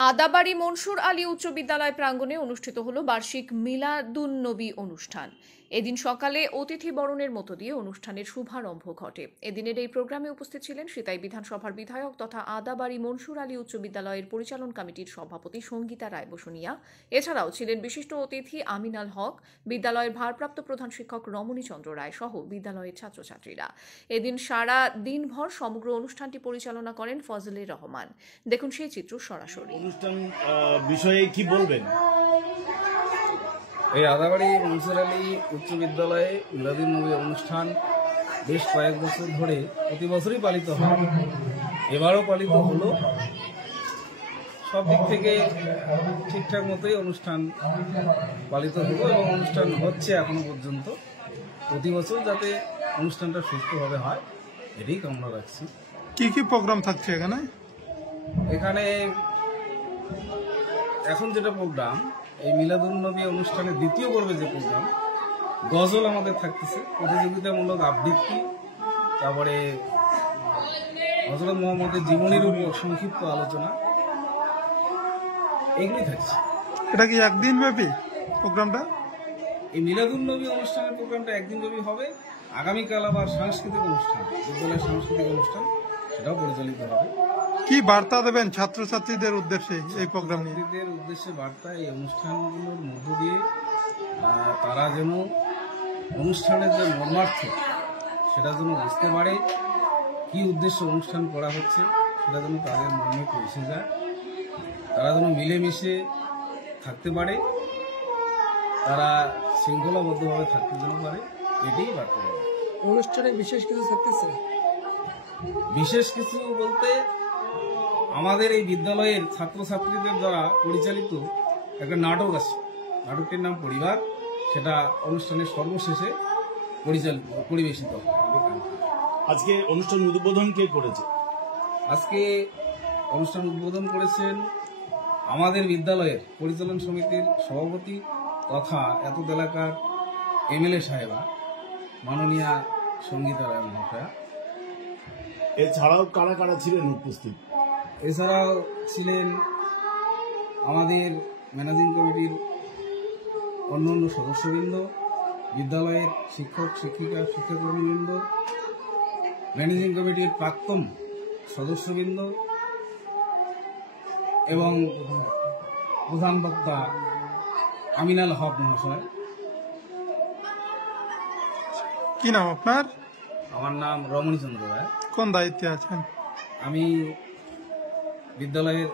আদাবাড়ি মনসুর আলী উচ্চ বিদ্যালয় প্রাঙ্গণে অনুষ্ঠিত হলো বার্ষিক মিলাদুন-নবী অনুষ্ঠান। এদিন সকালে অতিথি বরণের মধ্য দিয়ে অনুষ্ঠানের শুভারম্ভ ঘটে। এদিনের এই প্রোগ্রামে উপস্থিত ছিলেন সিতাই বিধানসভার বিধায়ক তথা আদাবাড়ি মনসুর আলী উচ্চ বিদ্যালয়ের পরিচালন কমিটির সভাপতি সঙ্গীতা রায় বসুনিয়া। এছাড়াও ছিলেন বিশিষ্ট অতিথি আমিনাল হক, বিদ্যালয়ের ভারপ্রাপ্ত প্রধান শিক্ষক রমণী চন্দ্র রায় সহ বিদ্যালয়ের ছাত্রছাত্রীরা। এদিন সারা দিনভর সমগ্র অনুষ্ঠানটি পরিচালনা করেন ফজলে রহমান। দেখুন সেই চিত্র সরাসরি। অনুষ্ঠান বিষয়ে কি বলবেন? এই আদাবাড়ি মনসুর আলী উচ্চ বিদ্যালয়ে মিলাদুন-নবী অনুষ্ঠান বেশ কয়েক বছর ধরে প্রতি বছরই পালিত হয়। এবারও পালিত হলো। সব দিক থেকে ঠিকঠাক মতোই অনুষ্ঠান পালিত হলো এবং অনুষ্ঠান হচ্ছে এখনো পর্যন্ত। প্রতি বছর যাতে অনুষ্ঠানটা সুষ্ঠুভাবে হয় এটাই কামনা রাখছি। কি কি প্রোগ্রাম থাকছে এখানে? এখানে এখন যেটা প্রোগ্রাম, এই মিলাদুন-নবী অনুষ্ঠানের দ্বিতীয় পর্বে যে প্রোগ্রাম, গজল আমাদের থাকতেছে, প্রতিযোগিতামূলক আবৃত্তি, তারপরে হযরত মুহাম্মদের জীবনীর উপর সংক্ষিপ্ত আলোচনা, এগুলি থাকছে। এটা কি একদিন ব্যাপী প্রোগ্রামটা? এই মিলাদুন-নবী অনুষ্ঠানের প্রোগ্রামটা একদিন ব্যাপী হবে। আগামীকাল আবার সাংস্কৃতিক অনুষ্ঠান, বিদ্যালয়ের সাংস্কৃতিক অনুষ্ঠান, সেটাও পরিচালিত হবে। কি বার্তা দেবেন ছাত্রছাত্রীদের উদ্দেশ্যে এই প্রোগ্রাম নিয়ে? ছাত্রছাত্রীদের উদ্দেশ্যে বার্তা, এই অনুষ্ঠানগুলোর মধ্য দিয়ে তারা যেন অনুষ্ঠানের যে মর্মার্থ সেটা যেন বুঝতে পারে, কি উদ্দেশ্যে অনুষ্ঠান করা হচ্ছে সেটা যেন তাদের মনে পৌঁছে যায়, তারা যেন মিলেমিশে থাকতে পারে, তারা শৃঙ্খলাবদ্ধভাবে থাকতে যেন পারে, এটাই বার্তা দেবে। অনুষ্ঠানে বিশেষ কিছু থাকতেছে? বিশেষ কিছু বলতে আমাদের এই বিদ্যালয়ের ছাত্রছাত্রীদের দ্বারা পরিচালিত একটা নাটক আছে, নাটকটির নাম পরিবার, সেটা অনুষ্ঠানের সর্বশেষে পরিবেশিত হয়। আজকে অনুষ্ঠান উদ্বোধন কে করেছে? আজকে অনুষ্ঠান উদ্বোধন করেছেন আমাদের বিদ্যালয়ের পরিচালন সমিতির সভাপতি তথা এতদ এলাকার এমএলএ সাহেবা মাননীয়া সঙ্গীতা রায় মহাশয়া। এছাড়াও কারা কারা ছিলেন উপস্থিত? এছাড়াও ছিলেন আমাদের ম্যানেজিং কমিটির অন্যান্য সদস্যবৃন্দ, বিদ্যালয়ের শিক্ষক শিক্ষিকা শিক্ষাকর্মীবৃন্দ, ম্যানেজিং কমিটির প্রাক্তন সদস্যবৃন্দ এবং প্রধান বক্তা আমিনাল হক মহাশয়। কি নাম আপনার? আমার নাম রমণী চন্দ্র রায়। কোন দায়িত্বে আছেন? আমি বিদ্যালয়ের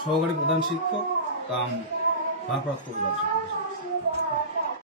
সহকারী প্রধান শিক্ষক কাম ভারপ্রাপ্ত প্রধান শিক্ষক।